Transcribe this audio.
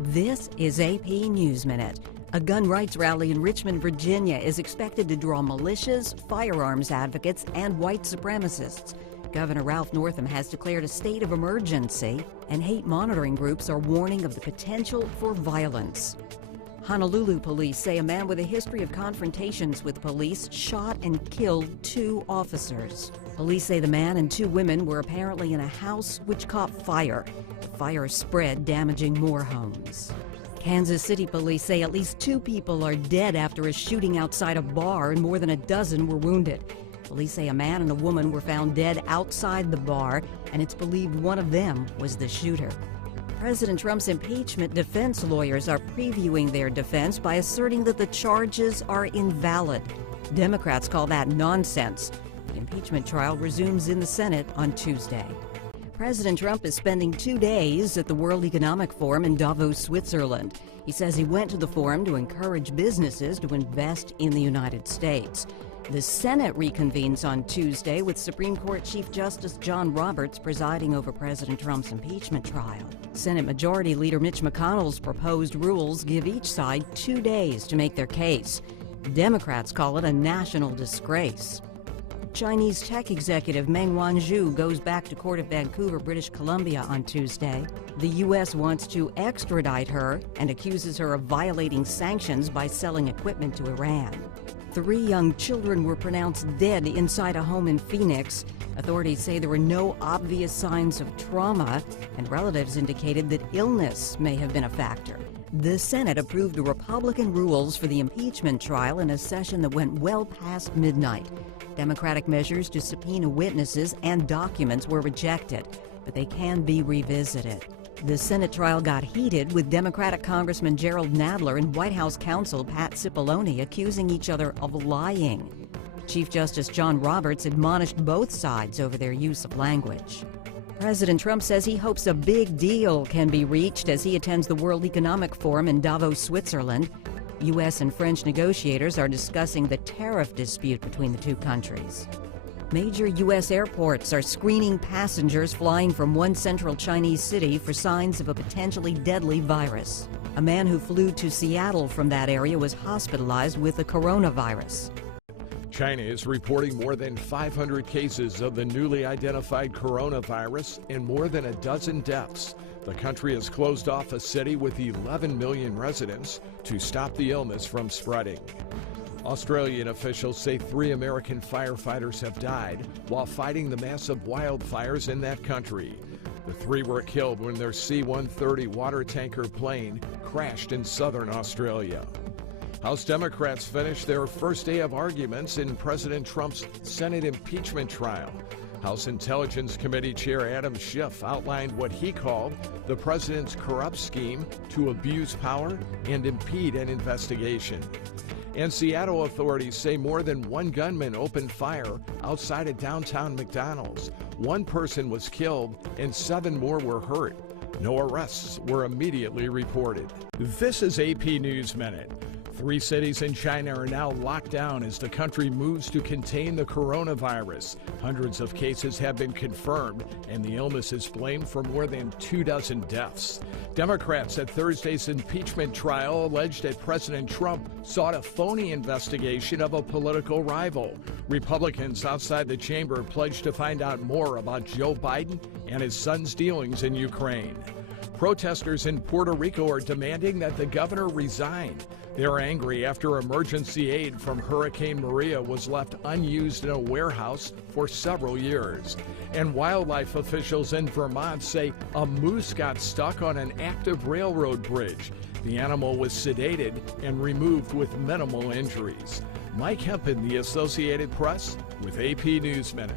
This is AP News Minute. A gun rights rally in Richmond, Virginia is expected to draw militias, firearms advocates, and white supremacists. Governor Ralph Northam has declared a state of emergency, and hate monitoring groups are warning of the potential for violence. Honolulu police say a man with a history of confrontations with police shot and killed 2 officers. Police say the man and 2 women were apparently in a house which caught fire. The fire spread, damaging more homes. Kansas City police say at least 2 people are dead after a shooting outside a bar and more than a dozen were wounded. Police say a man and a woman were found dead outside the bar, and it's believed one of them was the shooter. President Trump's impeachment defense lawyers are previewing their defense by asserting that the charges are invalid. Democrats call that nonsense. The impeachment trial resumes in the Senate on Tuesday. President Trump is spending 2 days at the World Economic Forum in Davos, Switzerland. He says he went to the forum to encourage businesses to invest in the United States. The Senate reconvenes on Tuesday with Supreme Court Chief Justice John Roberts presiding over President Trump's impeachment trial. Senate Majority Leader Mitch McConnell's proposed rules give each side 2 days to make their case. Democrats call it a national disgrace. Chinese tech executive Meng Wanzhou goes back to court at Vancouver, British Columbia on Tuesday. The U.S. wants to extradite her and accuses her of violating sanctions by selling equipment to Iran. 3 young children were pronounced dead inside a home in Phoenix. Authorities say there were no obvious signs of trauma, and relatives indicated that illness may have been a factor. The Senate approved the Republican rules for the impeachment trial in a session that went well past midnight. Democratic measures to subpoena witnesses and documents were rejected, but they can be revisited. The Senate trial got heated with Democratic Congressman Gerald Nadler and White House counsel Pat Cipollone accusing each other of lying. Chief Justice John Roberts admonished both sides over their use of language. President Trump says he hopes a big deal can be reached as he attends the World Economic Forum in Davos, Switzerland. U.S. and French negotiators are discussing the tariff dispute between the 2 countries. Major U.S. airports are screening passengers flying from one central Chinese city for signs of a potentially deadly virus. A man who flew to Seattle from that area was hospitalized with the coronavirus. China is reporting more than 500 cases of the newly identified coronavirus and more than a dozen deaths. The country has closed off a city with 11 million residents to stop the illness from spreading. Australian officials say 3 American firefighters have died while fighting the massive wildfires in that country. The 3 were killed when their C-130 water tanker plane crashed in southern Australia. House Democrats finished their first day of arguments in President Trump's Senate impeachment trial. House Intelligence Committee Chair Adam Schiff outlined what he called the president's corrupt scheme to abuse power and impede an investigation. And Seattle authorities say more than 1 gunman opened fire outside a downtown McDonald's. 1 person was killed and 7 more were hurt. No arrests were immediately reported. This is AP News Minute. 3 cities in China are now locked down as the country moves to contain the coronavirus. Hundreds of cases have been confirmed, and the illness is blamed for more than 24 deaths. Democrats at Thursday's impeachment trial alleged that President Trump sought a phony investigation of a political rival. Republicans outside the chamber pledged to find out more about Joe Biden and his son's dealings in Ukraine. Protesters in Puerto Rico are demanding that the governor resign. They're angry after emergency aid from Hurricane Maria was left unused in a warehouse for several years. And wildlife officials in Vermont say a moose got stuck on an active railroad bridge. The animal was sedated and removed with minimal injuries. Mike Hempen, The Associated Press, with AP News Minute.